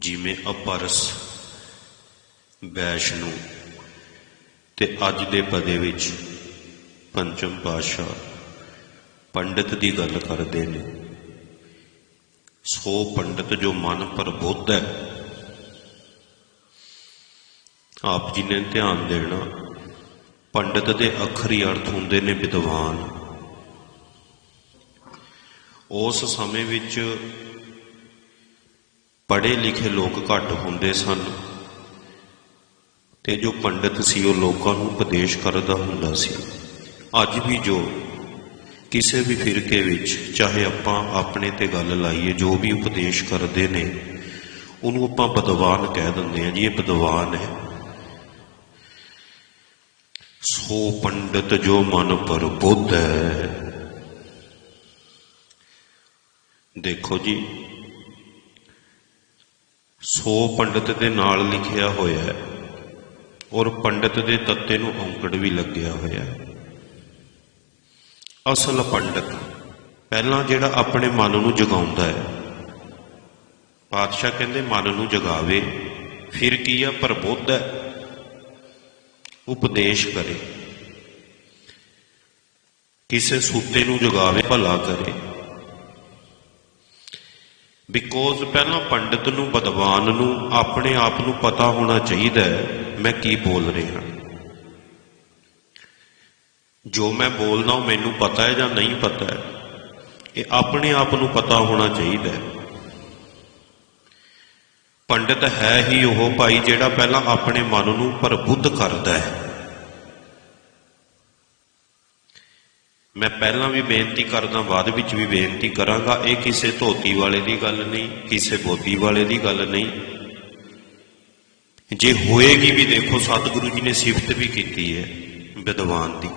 ਜਿਵੇਂ ਅਪਰਸ, ਵੈਸ਼ਨੂ ਤੇ ਅੱਜ ਦੇ ਪਦੇ ਵਿੱਚ ਪੰਚਮ ਪਾਤਸ਼ਾਹ ਪੰਡਿਤ ਦੀ ਗੱਲ ਕਰਦੇ ਨੇ। ਸੋ ਪੰਡਿਤ ਜੋ ਮਨ ਪ੍ਰਬੁੱਧ ਹੈ, ਆਪ ਜੀ ਨੇ ਧਿਆਨ ਦੇਣਾ, ਪੰਡਿਤ ਦੇ ਅੱਖਰੀ ਅਰਥ ਹੁੰਦੇ ਨੇ ਵਿਦਵਾਨ। ਉਸ ਸਮੇਂ ਵਿੱਚ ਪੜ੍ਹੇ ਲਿਖੇ ਲੋਕ ਘੱਟ ਹੁੰਦੇ ਸਨ। ਤੇ ਜੋ ਪੰਡਿਤ ਸੀ, ਉਹ ਲੋਕਾਂ ਨੂੰ ਉਪਦੇਸ਼ ਕਰਦਾ ਹੁੰਦਾ ਸੀ। ਅੱਜ ਵੀ ਜੋ ਕਿਸੇ ਵੀ ਫਿਰਕੇ ਵਿੱਚ, ਚਾਹੇ ਆਪਾਂ ਆਪਣੇ ਤੇ ਗੱਲ ਲਾਈਏ, ਜੋ ਵੀ ਉਪਦੇਸ਼ ਕਰਦੇ ਨੇ, ਉਹਨੂੰ ਆਪਾਂ ਵਿਦਵਾਨ ਕਹਿ ਦਿੰਦੇ ਆ ਜੀ, ਇਹ ਵਿਦਵਾਨ ਹੈ। ਸੋ ਪੰਡਿਤ ਜੋ ਮਨ ਪਰ ਬੁੱਧ ਹੈ। ਦੇਖੋ ਜੀ ਸੋ ਪੰਡਿਤ ਦੇ ਨਾਲ ਲਿਖਿਆ ਹੋਇਆ ਹੈ ਔਰ ਪੰਡਿਤ ਦੇ ਤੱਤੇ ਨੂੰ ਔਂਕੜ ਵੀ ਲੱਗਿਆ ਹੋਇਆ ਹੈ। ਅਸਲ ਪੰਡਤ ਪਹਿਲਾਂ ਜਿਹੜਾ ਆਪਣੇ ਮਨ ਨੂੰ ਜਗਾਉਂਦਾ ਹੈ, ਪਾਤਸ਼ਾਹ ਕਹਿੰਦੇ ਮਨ ਨੂੰ ਜਗਾਵੇ, ਫਿਰ ਕੀ ਆ? ਪ੍ਰਬੁੱਧ ਹੈ, ਉਪਦੇਸ਼ ਕਰੇ। ਕਿਸੇ ਸੁੱਤੇ ਨੂੰ ਜਗਾਵੇ, ਭਲਾ ਕਰੇ। ਬਿਕੋਜ਼ ਪਹਿਲਾਂ ਪੰਡਿਤ ਨੂੰ, ਵਿਦਵਾਨ ਨੂੰ, ਆਪਣੇ ਆਪ ਨੂੰ ਪਤਾ ਹੋਣਾ ਚਾਹੀਦਾ ਹੈ, ਮੈਂ ਕੀ ਬੋਲ ਰਿਹਾ ਜੋ ਮੈਂ ਬੋਲਦਾ ਉਹ ਮੈਨੂੰ ਪਤਾ ਹੈ ਜਾਂ ਨਹੀਂ ਪਤਾ ਹੈ, ਇਹ ਆਪਣੇ ਆਪ ਨੂੰ ਪਤਾ ਹੋਣਾ ਚਾਹੀਦਾ ਹੈ। ਪੰਡਿਤ ਹੈ ਹੀ ਉਹ ਭਾਈ ਜਿਹੜਾ ਪਹਿਲਾਂ ਆਪਣੇ ਮਨ ਨੂੰ ਪ੍ਰਬੁੱਧ ਕਰਦਾ ਹੈ। ਮੈਂ ਪਹਿਲਾਂ ਵੀ ਬੇਨਤੀ ਕਰਦਾ, ਬਾਅਦ ਵਿੱਚ ਵੀ ਬੇਨਤੀ ਕਰਾਂਗਾ, ਇਹ ਕਿਸੇ ਧੋਤੀ ਵਾਲੇ ਦੀ ਗੱਲ ਨਹੀਂ, ਕਿਸੇ ਬੋਦੀ ਵਾਲੇ ਦੀ ਗੱਲ ਨਹੀਂ। ਜੇ ਹੋਏਗੀ ਵੀ ਦੇਖੋ, ਸਤਿਗੁਰੂ ਜੀ ਨੇ ਸਿਫਤ ਵੀ ਕੀਤੀ ਹੈ, ਵਿਦਵਾਨ ਦੀ।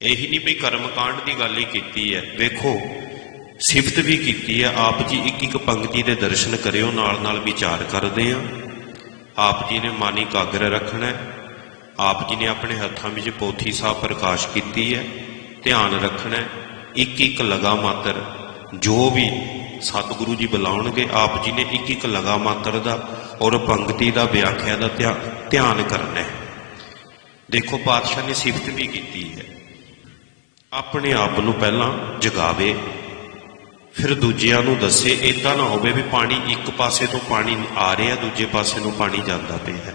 ਇਹੀ ਨਹੀਂ ਵੀ ਕਰਮਕਾਂਡ ਦੀ ਗੱਲ ਹੀ ਕੀਤੀ ਹੈ। ਵੇਖੋ, ਸਿਫਤ ਵੀ ਕੀਤੀ ਹੈ, ਆਪ ਜੀ ਇੱਕ ਇੱਕ ਪੰਕਤੀ ਦੇ ਦਰਸ਼ਨ ਕਰਿਓ ਨਾਲ ਨਾਲ ਵਿਚਾਰ ਕਰਦੇ ਆ ਆਪ ਜੀ ਨੇ ਮਨ ਇਕਾਗਰ ਰੱਖਣਾ ਹੈ। ਆਪ ਜੀ ਨੇ ਆਪਣੇ ਹੱਥਾਂ ਵਿੱਚ ਪੋਥੀ ਸਾਹਿਬ ਪ੍ਰਕਾਸ਼ ਕੀਤੀ ਹੈ। ਧਿਆਨ ਰੱਖਣਾ ਇੱਕ ਇੱਕ ਲਗਾ ਮਾਤਰ ਜੋ ਵੀ ਸਤਿਗੁਰੂ ਜੀ ਬੁਲਾਉਣਗੇ, ਆਪ ਜੀ ਨੇ ਇੱਕ ਇੱਕ ਲਗਾ ਮਾਤਰ ਦਾ ਔਰ ਪੰਕਤੀ ਦਾ, ਵਿਆਖਿਆ ਦਾ ਧਿਆ- ਧਿਆਨ ਕਰਨਾ ਹੈ। ਦੇਖੋ, ਪਾਤਸ਼ਾਹ ਨੇ ਸਿਫਤ ਵੀ ਕੀਤੀ ਹੈ। ਆਪਣੇ ਆਪ ਨੂੰ ਪਹਿਲਾਂ ਜਗਾਵੇ, ਫਿਰ ਦੂਜਿਆਂ ਨੂੰ ਦੱਸੇ ਇਦਾਂ ਨਾ ਹੋਵੇ ਵੀ ਪਾਣੀ ਇੱਕ ਪਾਸੇ ਤੋਂ ਪਾਣੀ ਆ ਰਿਹਾ, ਦੂਜੇ ਪਾਸੇ ਨੂੰ ਪਾਣੀ ਜਾਂਦਾ ਪਿਆ ਹੈ।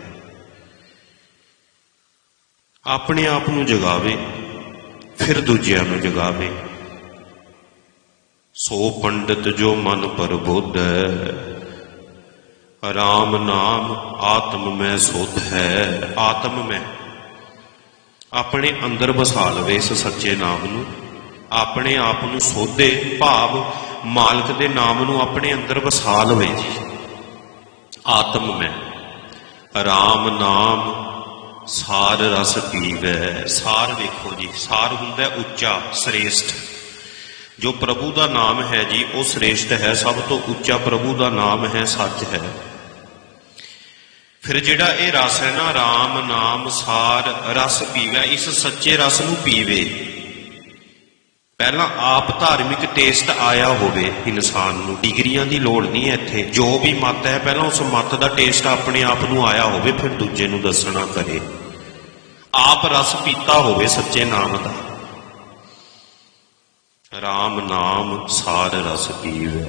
ਆਪਣੇ ਆਪ ਨੂੰ ਜਗਾਵੇ, ਫਿਰ ਦੂਜਿਆਂ ਨੂੰ ਜਗਾਵੇ। ਸੋ ਪੰਡਿਤ ਜੋ ਮਨ ਪ੍ਰਬੁੱਧ ਹੈ ਰਾਮ ਨਾਮ ਆਤਮ ਮੈਂ ਸੁਧ। ਹੈ ਆਤਮ ਮੈਂ ਆਪਣੇ ਅੰਦਰ ਵਸਾ ਲਵੇ ਇਸ ਸੱਚੇ ਨਾਮ ਨੂੰ, ਆਪਣੇ ਆਪ ਨੂੰ ਸੋਧੇ ਭਾਵ ਮਾਲਕ ਦੇ ਨਾਮ ਨੂੰ ਆਪਣੇ ਅੰਦਰ ਵਸਾ ਲਵੇ ਜੀ। ਆਤਮ ਮੈਂ ਰਾਮ ਨਾਮ ਸਾਰ ਰਸ ਪੀਵੇ, ਸਾਰ ਵੇਖੋ ਜੀ, ਸਾਰ ਹੁੰਦਾ ਉੱਚਾ, ਸ੍ਰੇਸ਼ਟ। ਜੋ ਪ੍ਰਭੂ ਦਾ ਨਾਮ ਹੈ ਜੀ, ਉਹ ਸ੍ਰੇਸ਼ਟ ਹੈ, ਸਭ ਤੋਂ ਉੱਚਾ ਪ੍ਰਭੂ ਦਾ ਨਾਮ ਹੈ, ਸੱਚ ਹੈ। ਫਿਰ ਜਿਹੜਾ ਇਹ ਰਸ ਹੈ ਨਾ RAM ਨਾਮ ਸਾਰ ਰਸ ਪੀਵੇ, ਇਸ ਸੱਚੇ ਰਸ ਨੂੰ ਪੀਵੇ। ਪਹਿਲਾਂ ਆਪ ਧਾਰਮਿਕ ਟੇਸਟ ਆਇਆ ਹੋਵੇ ਇਨਸਾਨ ਨੂੰ, ਡਿਗਰੀਆਂ ਦੀ ਲੋੜ ਨਹੀਂ ਹੈ ਇੱਥੇ। ਜੋ ਵੀ ਮਤ ਹੈ, ਪਹਿਲਾਂ ਉਸ ਮਤ ਦਾ ਟੇਸਟ ਆਪਣੇ ਆਪ ਨੂੰ ਆਇਆ ਹੋਵੇ, ਫਿਰ ਦੂਜੇ ਨੂੰ ਦੱਸਣਾ ਕਰੇ। ਆਪ ਰਸ ਪੀਤਾ ਹੋਵੇ ਸੱਚੇ ਨਾਮ ਦਾ। RAM ਨਾਮ ਸਾਰ ਰਸ ਪੀਵੇ।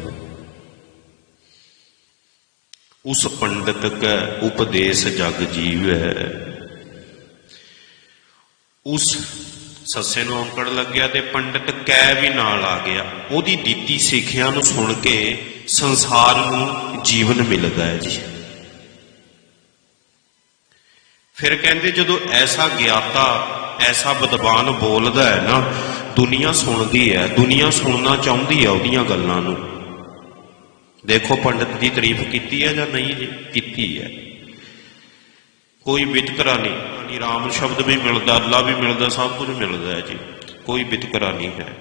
ਉਸ ਪੰਡਿਤ ਕੈ ਉਪਦੇਸ਼ ਜਗ ਜੀਵੈ। ਉਸ ਸੱਸੇ ਨੂੰ ਔਂਕੜ ਲੱਗਿਆ ਤੇ ਪੰਡਿਤ ਕੈ ਵੀ ਨਾਲ ਆ ਗਿਆ। ਉਹਦੀ ਦਿੱਤੀ ਸਿੱਖਿਆ ਨੂੰ ਸੁਣ ਕੇ ਸੰਸਾਰ ਨੂੰ ਜੀਵਨ ਮਿਲਦਾ ਹੈ ਜੀ। ਫਿਰ ਕਹਿੰਦੇ ਜਦੋਂ ਐਸਾ ਗਿਆਤਾ, ਐਸਾ ਵਿਦਵਾਨ ਬੋਲਦਾ ਹੈ ਨਾ, ਦੁਨੀਆ ਸੁਣਦੀ ਹੈ, ਦੁਨੀਆ ਸੁਣਨਾ ਚਾਹੁੰਦੀ ਹੈ ਉਹਦੀਆਂ ਗੱਲਾਂ ਨੂੰ। ਦੇਖੋ ਪੰਡਿਤ ਦੀ ਤਾਰੀਫ ਕੀਤੀ ਹੈ ਜਾਂ ਨਹੀਂ ਜੀ? ਕੀਤੀ ਹੈ। ਕੋਈ ਵਿਤਕਰਾ ਨਹੀਂ ਨਹੀਂ ਰਾਮ ਸ਼ਬਦ ਵੀ ਮਿਲਦਾ, ਅੱਲਾ ਵੀ ਮਿਲਦਾ, ਸਭ ਕੁਝ ਮਿਲਦਾ ਹੈ ਜੀ। ਕੋਈ ਵਿਤਕਰਾ ਨਹੀਂ ਹੈ।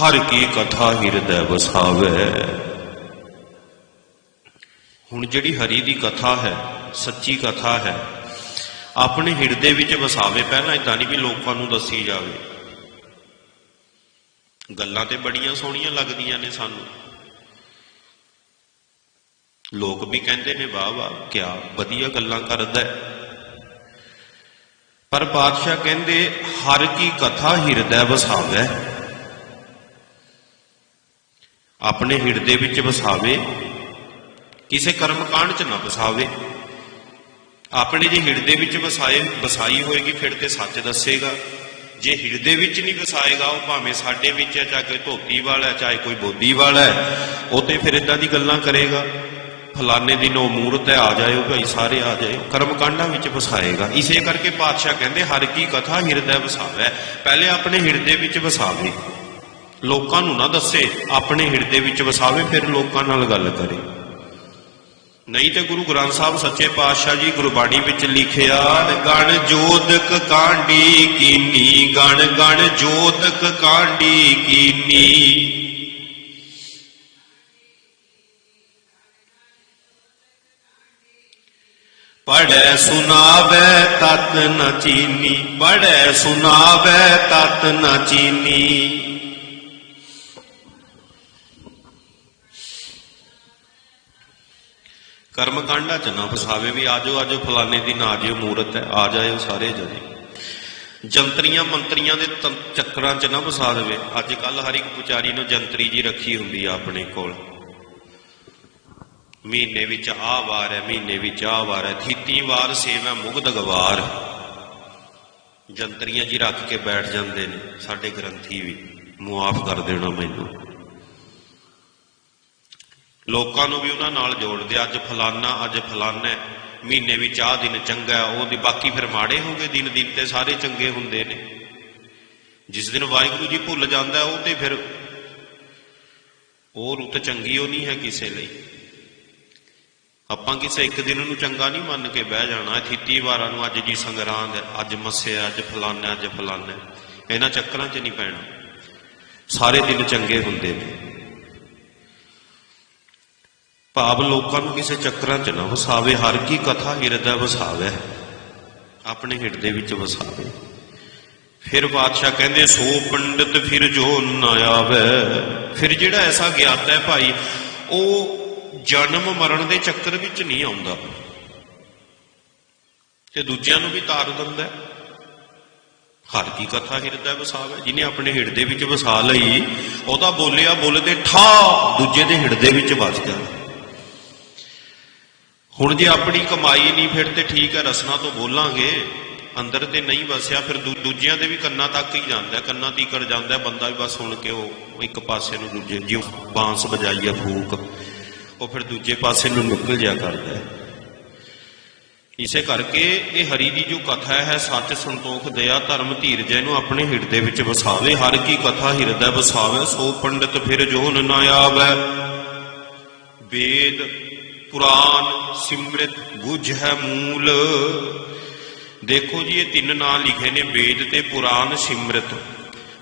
ਹਰ ਕੀ ਕਥਾ ਹਿਰਦੈ ਵਸਾਵੇ। ਹੁਣ ਜਿਹੜੀ ਹਰੀ ਦੀ ਕਥਾ ਹੈ, ਸੱਚੀ ਕਥਾ ਹੈ ਆਪਣੇ ਹਿਰਦੇ ਵਿੱਚ ਵਸਾਵੇ, ਪਹਿਲਾਂ ਇਦਾਂ ਨਹੀਂ ਵੀ ਲੋਕਾਂ ਨੂੰ ਦੱਸੀ ਜਾਵੇ। ਗੱਲਾਂ ਤੇ ਬੜੀਆਂ ਸੋਹਣੀਆਂ ਲੱਗਦੀਆਂ ਨੇ ਸਾਨੂੰ। ਲੋਕ ਵੀ ਕਹਿੰਦੇ ਨੇ, ਵਾਹ ਵਾਹ, ਕਿਆ ਵਧੀਆ ਗੱਲਾਂ ਕਰਦਾ ਹੈ। ਪਰ ਬਾਦਸ਼ਾਹ ਕਹਿੰਦੇ, ਹਰ ਕੀ ਕਥਾ ਹਿਰਦੈ ਵਸਾਵੇ। ਆਪਣੇ ਹਿਰਦੇ ਵਿੱਚ ਵਸਾਵੇ, ਕਿਸੇ ਕਰਮ ਕਾਂਡ 'ਚ ਨਾ ਵਸਾਵੇ। ਆਪਣੇ ਜੇ ਹਿਰਦੇ ਵਿੱਚ ਵਸਾਏ ਵਸਾਈ ਹੋਏਗੀ, ਫਿਰ ਤੇ ਸੱਚ ਦੱਸੇਗਾ। ਜੇ ਹਿਰਦੇ ਵਿੱਚ ਨਹੀਂ ਵਸਾਏਗਾ, ਉਹ ਭਾਵੇਂ ਸਾਡੇ ਵਿੱਚ ਹੈ, ਚਾਹੇ ਕੋਈ ਧੋਤੀ ਵਾਲਾ ਹੈ, ਚਾਹੇ ਕੋਈ ਬੋਦੀ ਵਾਲਾ ਹੈ, ਉਹ ਤੇ ਫਿਰ ਇਦਾਂ ਦੀ ਗੱਲਾਂ ਕਰੇਗਾ। ਫਲਾਣੇ ਦਿਨ ਉਹ ਮੂਰਤ ਹੈ, ਆ ਜਾਇਓ ਭਾਈ, ਸਾਰੇ ਆ ਜਾਇਓ। ਕਰਮਕਾਂਡਾਂ ਵਿੱਚ ਵਸਾਏਗਾ। ਇਸੇ ਕਰਕੇ ਪਾਤਸ਼ਾਹ ਕਹਿੰਦੇ, ਹਰ ਕੀ ਕਥਾ ਹਿਰਦੈ ਵਸਾਵੇ, ਪਹਿਲੇ ਆਪਣੇ ਹਿਰਦੇ ਵਿੱਚ ਵਸਾਵੇ। ਲੋਕਾਂ ਨੂੰ ਨਾ ਦੱਸੇ, ਆਪਣੇ ਹਿਰਦੇ ਵਿੱਚ ਵਸਾਵੇ, ਫਿਰ ਲੋਕਾਂ ਨਾਲ ਗੱਲ ਕਰੇ। ਨਹੀਂ ਤੇ ਗੁਰੂ ਗ੍ਰੰਥ ਸਾਹਿਬ ਸੱਚੇ ਪਾਤਸ਼ਾਹ ਜੀ ਗੁਰਬਾਣੀ ਵਿੱਚ ਲਿਖਿਆ, ਗਣ ਜੋਦਕ ਕਾਂਡੀ ਕੀਨੀ, ਗਣ ਗਣ ਜੋਦਕ ਕਾਂਡੀ ਕੀਨੀ। ਪੜੈ ਸੁਨਾਵੇ ਤਤ ਨ ਚੀਨੀ ਪੜੈ ਸੁਨਾਵੇ ਤਤ ਨ ਚੀਨੀ। ਕਰਮ ਕਾਂਡਾ ਚ ਨਾ ਫਸਾਵੇ ਵੀ ਆਜੋ ਆਜੋ ਫਲਾਣੇ ਦਿਨ ਆਜਿਓ ਮੂਰਤ ਹੈ, ਆ ਜਾਇਓ ਸਾਰੇ ਜਣੇ। ਜੰਤਰੀਆਂ ਮੰਤਰੀਆਂ ਦੇ ਚੱਕਰਾਂ ਚ ਨਾ ਫਸਾ ਦੇਵੇ। ਅੱਜ ਕੱਲ ਹਰ ਇੱਕ ਪੁਚਾਰੀ ਨੂੰ ਜੰਤਰੀ ਜੀ ਰੱਖੀ ਹੁੰਦੀ ਆ ਆਪਣੇ ਕੋਲ। ਮਹੀਨੇ ਵਿੱਚ ਆ ਵਾਰ ਹੈ, ਮਹੀਨੇ ਵਿੱਚ ਆ ਵਾਰ ਹੈ, ਥੀਤੀ ਵਾਰ ਸੇਵਾ ਮੁਗਧ ਗਵਾਰ। ਜੰਤਰੀਆਂ ਜੀ ਰੱਖ ਕੇ ਬੈਠ ਜਾਂਦੇ ਨੇ, ਸਾਡੇ ਗ੍ਰੰਥੀ ਵੀ। ਮੁਆਫ ਕਰ ਦੇਣਾ ਮੈਨੂੰ। ਲੋਕਾਂ ਨੂੰ ਵੀ ਉਹਨਾਂ ਨਾਲ ਜੋੜਦੇ ਅੱਜ ਫਲਾਨਾ ਅੱਜ ਫਲਾਨਾ ਮਹੀਨੇ ਵਿੱਚ ਆਹ ਦਿਨ ਚੰਗਾ ਉਹ ਉਹਦੀ ਬਾਕੀ ਫਿਰ ਮਾੜੇ ਹੋ ਗਏ ਦਿਨ ਦਿਨ ਤੇ ਸਾਰੇ ਚੰਗੇ ਹੁੰਦੇ ਨੇ। ਜਿਸ ਦਿਨ ਵਾਹਿਗੁਰੂ ਜੀ ਭੁੱਲ ਜਾਂਦਾ, ਉਹ ਤੇ ਫਿਰ ਉਹ ਰੁੱਤ ਚੰਗੀ ਉਹ ਨਹੀਂ ਹੈ ਕਿਸੇ ਲਈ। ਆਪਾਂ ਕਿਸੇ ਇੱਕ ਦਿਨ ਨੂੰ ਚੰਗਾ ਨਹੀਂ ਮੰਨ ਕੇ ਬਹਿ ਜਾਣਾ ਥੀਤੀ ਵਾਰਾਂ ਨੂੰ ਅੱਜ ਜੀ ਸੰਗਰਾਂਦ ਅੱਜ ਮੱਸਿਆ ਅੱਜ ਫਲਾਨਾ ਅੱਜ ਫਲਾਨਾ ਇਹਨਾਂ ਚੱਕਰਾਂ 'ਚ ਨਹੀਂ ਪੈਣਾ। ਸਾਰੇ ਦਿਨ ਚੰਗੇ ਹੁੰਦੇ ਨੇ। ਭਾਵ ਲੋਕਾਂ ਨੂੰ ਕਿਸੇ ਚੱਕਰਾਂ 'ਚ ਨਾ ਵਸਾਵੇ, ਹਰ ਕੀ ਕਥਾ ਹਿਰਦਾ ਵਸਾਵੇ। ਆਪਣੇ ਹਿਰਦੇ ਵਿੱਚ ਵਸਾਵੇ। ਫਿਰ ਬਾਦਸ਼ਾਹ ਕਹਿੰਦੇ, ਸੋ ਪੰਡਿਤ ਫਿਰ ਜੋ ਨਾ ਆਵੇ। ਫਿਰ ਜਿਹੜਾ ਐਸਾ ਗਿਆਤਾ ਹੈ ਭਾਈ, ਉਹ ਜਨਮ ਮਰਨ ਦੇ ਚੱਕਰ ਵਿੱਚ ਨਹੀਂ ਆਉਂਦਾ। ਤੇ ਦੂਜਿਆਂ ਨੂੰ ਵੀ ਤਾਰ ਦਿੰਦਾ ਹਰ ਕੀ ਕਥਾ ਹਿਰਦਾ ਵਸਾਵੇ। ਜਿਹਨੇ ਆਪਣੇ ਹਿਰਦੇ ਵਿੱਚ ਵਸਾ ਲਈ, ਉਹਦਾ ਬੋਲਿਆ, ਬੋਲਦੇ ਠਾ, ਦੂਜੇ ਦੇ ਹਿਰਦੇ ਵਿੱਚ ਵੱਜ ਗਿਆ ਹੁਣ ਜੇ ਆਪਣੀ ਕਮਾਈ ਨਹੀਂ, ਫਿਰ ਤੇ ਠੀਕ ਹੈ, ਰਸਨਾ ਤੋਂ ਬੋਲਾਂਗੇ। ਅੰਦਰ ਤੇ ਨਹੀਂ ਵਸਿਆ, ਫਿਰ ਦੂਜਿਆਂ ਦੇ ਵੀ ਕੰਨਾਂ ਤੱਕ ਹੀ ਜਾਂਦਾ ਕੰਨਾਂ ਤੀਕਰ ਜਾਂਦਾ ਬੰਦਾ ਵੀ ਬਸ ਸੁਣ ਕੇ ਉਹ ਇੱਕ ਪਾਸੇ ਨੂੰ ਦੂਜੇ ਜਿਉਂ ਬਾਂਸ ਵਜਾਈ ਫੂਕ, ਉਹ ਫਿਰ ਦੂਜੇ ਪਾਸੇ ਨੂੰ ਨਿਕਲ ਜਾ ਕਰਦਾ ਹੈ। ਇਸੇ ਕਰਕੇ ਇਹ ਹਰੀ ਦੀ ਜੋ ਕਥਾ ਹੈ, ਸੱਚ ਸੰਤੋਖ ਦਇਆ ਧਰਮ ਧੀਰਜ, ਇਹਨੂੰ ਆਪਣੇ ਹਿਰਦੇ ਵਿੱਚ ਵਸਾਵੇ। ਹਰ ਕੀ ਕਥਾ ਹਿਰਦੈ ਵਸਾਵੇ, ਸੋ ਪੰਡਿਤ ਫਿਰ ਜੋਨ ਨਾ ਆਵੇ। ਵੇਦ ਪੁਰਾਨ ਸਿਮਰਤ ਬੁਝ ਹੈ ਮੂਲ। ਦੇਖੋ ਜੀ, ਇਹ ਤਿੰਨ ਨਾਂ ਲਿਖੇ ਨੇ, ਵੇਦ ਤੇ ਪੁਰਾਨ ਸਿਮਰਤ।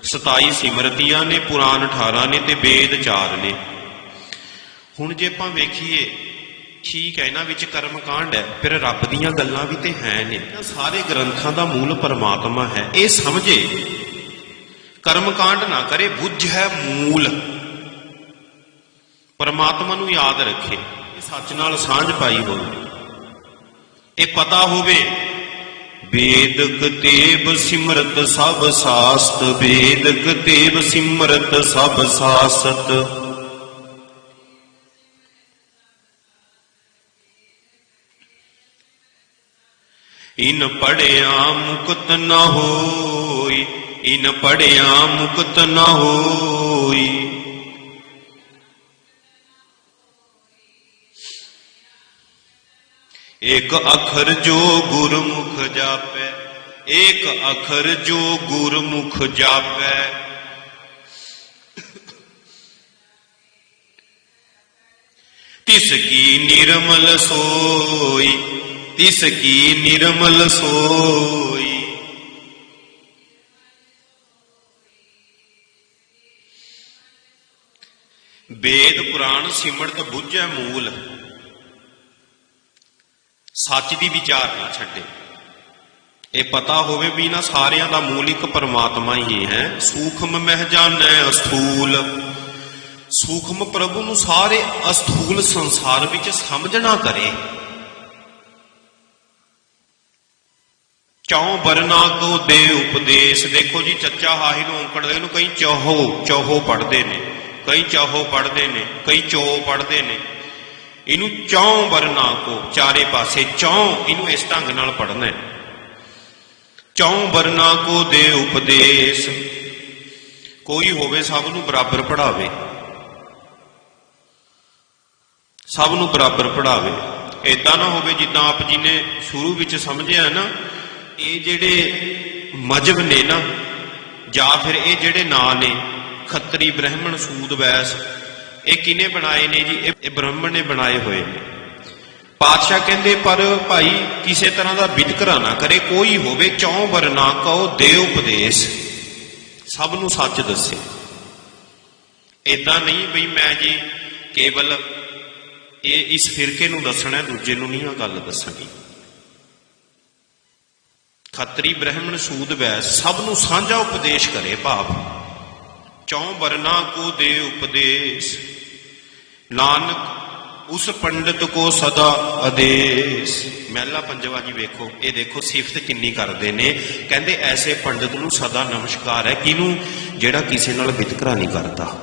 27 ਸਿਮਰਤੀਆਂ ਨੇ, ਪੁਰਾਨ 18 ਨੇ ਤੇ ਵੇਦ 4 ਨੇ। ਹੁਣ ਜੇ ਆਪਾਂ ਵੇਖੀਏ, ਠੀਕ ਹੈ, ਇਹਨਾਂ ਵਿੱਚ ਕਰਮ ਕਾਂਡ ਹੈ, ਫਿਰ ਰੱਬ ਦੀਆਂ ਗੱਲਾਂ ਵੀ ਤੇ ਹੈ ਨੇ। ਸਾਰੇ ਗ੍ਰੰਥਾਂ ਦਾ ਮੂਲ ਪਰਮਾਤਮਾ ਹੈ। ਇਹ ਸਮਝੇ ਕਰਮ ਕਾਂਡ ਨਾ ਕਰੇ, ਬੁੱਝ ਹੈ ਮੂਲ। ਪਰਮਾਤਮਾ ਨੂੰ ਯਾਦ ਰੱਖੇ। ਸੱਚ ਨਾਲ ਸਾਂਝ ਪਾਈ ਹੋਵੇ। ਇਹ ਪਤਾ ਹੋਵੇ, ਵੇਦ ਤੇਬ ਸਿਮਰਤ ਸਭ ਸਾਸਤ, ਵੇਦ ਤੇਬ ਸਿਮਰਤ ਸਭ ਸਾਸਤ। ਇਨ ਪੜਿਆ ਮੁਕਤ ਨਾ ਹੋਈ, ਇਨ ਪੜਿਆ ਮੁਕਤ ਨਾ ਹੋਈ। ਇੱਕ ਅਖਰ ਜੋ ਗੁਰਮੁਖ ਜਾਪੈ ਏਕ ਅੱਖਰ ਜੋ ਗੁਰਮੁਖ ਜਾਪੈ। ਤਿਸ ਕੀ ਨਿਰਮਲ ਸੋਈ, ਤਿਸ ਕੀ ਨਿਰਮਲ ਸੋਈ। ਵੇਦ ਪੁਰਾਣ ਸਿਮਰਤ ਬੁੱਝੈ ਮੂਲ। ਸੱਚ ਦੀ ਵਿਚਾਰ ਨਾ ਛੱਡੇ। ਇਹ ਪਤਾ ਹੋਵੇ ਵੀ ਨਾ ਸਾਰਿਆਂ ਦਾ ਮੂਲ ਇੱਕ ਪਰਮਾਤਮਾ ਹੀ ਹੈ। ਸੂਖਮ ਮਹਿ ਜਾਣੈ ਅਸਥੂਲ। ਸੂਖਮ ਪ੍ਰਭੂ ਨੂੰ ਸਾਰੇ ਅਸਥੂਲ ਸੰਸਾਰ ਵਿੱਚ ਸਮਝਣਾ ਕਰੇ। ਚੌ ਵਰਨਾ ਕੋ ਦੇ ਉਪਦੇਸ਼। ਦੇਖੋ ਜੀ, ਚੱਚਾ ਹਾਹੀ ਨੂੰ ਔਂਕੜ ਦੇ ਕਈ ਚੌਹੋ ਚੌਹੋ ਪੜਦੇ ਨੇ, ਕਈ ਚਾਹੋ ਪੜਦੇ ਨੇ, ਕਈ ਚੋ ਪੜਦੇ ਨੇ। ਇਹਨੂੰ ਚੌਂ ਬਰਨਾ ਕੋ, ਚਾਰੇ ਪਾਸੇ ਚੌਂ, ਇਹਨੂੰ ਇਸ ਢੰਗ ਨਾਲ ਪੜਨਾ ਹੈ। ਚੌ ਬਰਨਾ ਕੋ ਦੇ ਉਪਦੇਸ਼, ਕੋਈ ਹੋਵੇ ਸਭ ਨੂੰ ਬਰਾਬਰ ਪੜਾਵੇ ਸਭ ਨੂੰ ਬਰਾਬਰ ਪੜਾਵੇ ਏਦਾਂ ਨਾ ਹੋਵੇ ਜਿੱਦਾਂ ਆਪ ਜੀ ਨੇ ਸ਼ੁਰੂ ਵਿੱਚ ਸਮਝਿਆ ਨਾ, ਇਹ ਜਿਹੜੇ ਮਜਬ ਨੇ ਨਾ, ਜਾਂ ਫਿਰ ਇਹ ਜਿਹੜੇ ਨਾਂ ਨੇ, ਖੱਤਰੀ ਬ੍ਰਾਹਮਣ ਸੂਦ ਵੈਸ ਇਹ ਕਿਨੇ ਬਣਾਏ ਨੇ ਜੀ? ਇਹ ਬ੍ਰਾਹਮਣ ਨੇ ਬਣਾਏ ਹੋਏ ਨੇ। ਪਾਤਸ਼ਾਹ ਕਹਿੰਦੇ, ਪਰ ਭਾਈ, ਕਿਸੇ ਤਰ੍ਹਾਂ ਦਾ ਵਿਤਕਰਾ ਨਾ ਕਰੇ। ਕੋਈ ਹੋਵੇ, ਚੌਂ ਵਰਨਾ ਕਹੋ, ਦੇ ਉਪਦੇਸ਼। ਸਭ ਨੂੰ ਸੱਚ ਦੱਸੇ। ਇਦਾਂ ਨਹੀਂ ਬਈ ਮੈਂ ਜੀ ਕੇਵਲ ਇਹ ਇਸ ਫਿਰਕੇ ਨੂੰ ਦੱਸਣਾ, ਦੂਜੇ ਨੂੰ ਨਹੀਂ ਆ ਗੱਲ ਦੱਸਣੀ। ਖੱਤਰੀ ਬ੍ਰਾਹਮਣ ਸੂਦ ਵੈਸ ਸਭ ਨੂੰ ਸਾਂਝਾ ਉਪਦੇਸ਼ ਕਰੇ ਭਾਵ। ਚੌਂ ਵਰਨਾ ਕੋ ਦੇ ਉਪਦੇਸ਼। ਨਾਨਕ, ਉਸ ਪੰਡਤ ਕੋ ਸਦਾ ਆਦੇਸ਼। ਮਹਿਲਾ ਪੰਜਵਾ ਜੀ ਵੇਖੋ, ਇਹ ਦੇਖੋ ਸਿਫਤ ਕਿੰਨੀ ਕਰਦੇ ਨੇ। ਕਹਿੰਦੇ ਐਸੇ ਪੰਡਤ ਨੂੰ ਸਦਾ ਨਮਸਕਾਰ ਹੈ, ਕਿਹਨੂੰ? ਜਿਹੜਾ ਕਿਸੇ ਨਾਲ ਵਿਤਕਰਾ ਨਹੀਂ ਕਰਦਾ।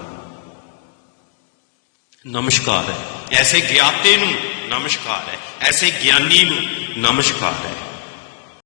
ਨਮਸਕਾਰ ਹੈ। ਐਸੇ ਗਿਆਤੇ ਨੂੰ ਨਮਸਕਾਰ ਹੈ, ਐਸੇ ਗਿਆਨੀ ਨੂੰ ਨਮਸਕਾਰ ਹੈ।